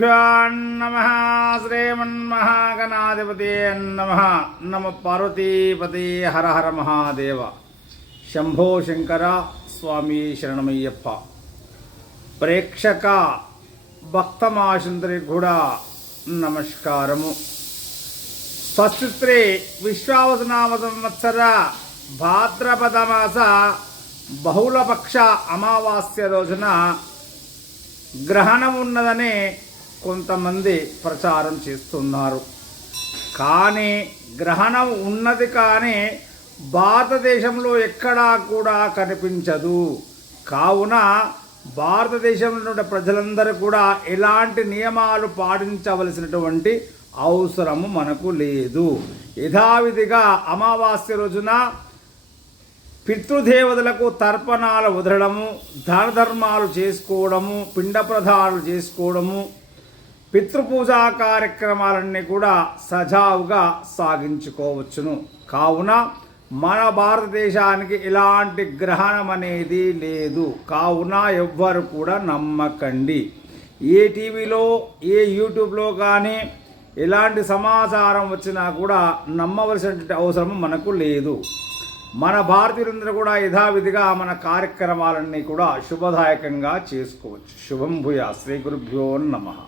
శ్రీగురుభ్యో నమః. శ్రీమన్మహాగణాధిపతే నమః. నమ పార్వతీపతే. హర హర మహాదేవ. శంభో శంకర. స్వామి శరణమయ్యప్ప. ప్రేక్షక భక్తమాశంతరికి కూడా నమస్కారము. స్వస్తిత్రే విశ్వావసునామ సంవత్సర భాద్రపద మాస బహుళపక్ష అమావాస్య రోజున గ్రహణం ఉన్నదని కొంతమంది ప్రచారం చేస్తున్నారు. కానీ గ్రహణం ఉన్నది, కానీ భారతదేశంలో ఎక్కడా కూడా కనిపించదు. కావున భారతదేశంలో ఉన్న ప్రజలందరూ కూడా ఎలాంటి నియమాలు పాటించవలసినటువంటి అవసరము మనకు లేదు. యథావిధిగా అమావాస్య రోజున పితృదేవతలకు తర్పణాలు వదలడము, దాన ధర్మాలు చేసుకోవడము, పిండ ప్రదానాలు చేసుకోవడము, పితృపూజా కార్యక్రమాలన్నీ కూడా సజావుగా సాగించుకోవచ్చును. కావున మన భారతదేశానికి ఎలాంటి గ్రహణం అనేది లేదు. కావున ఎవ్వరు కూడా నమ్మకండి. ఏ టీవీలో ఏ యూట్యూబ్లో కానీ ఎలాంటి సమాచారం వచ్చినా కూడా నమ్మవలసినటువంటి అవసరం మనకు లేదు. మన భారతీయులందరూ కూడా యథావిధిగా మన కార్యక్రమాలన్నీ కూడా శుభదాయకంగా చేసుకోవచ్చు. శుభం భూయా. శ్రీ గురుభ్యో నమః.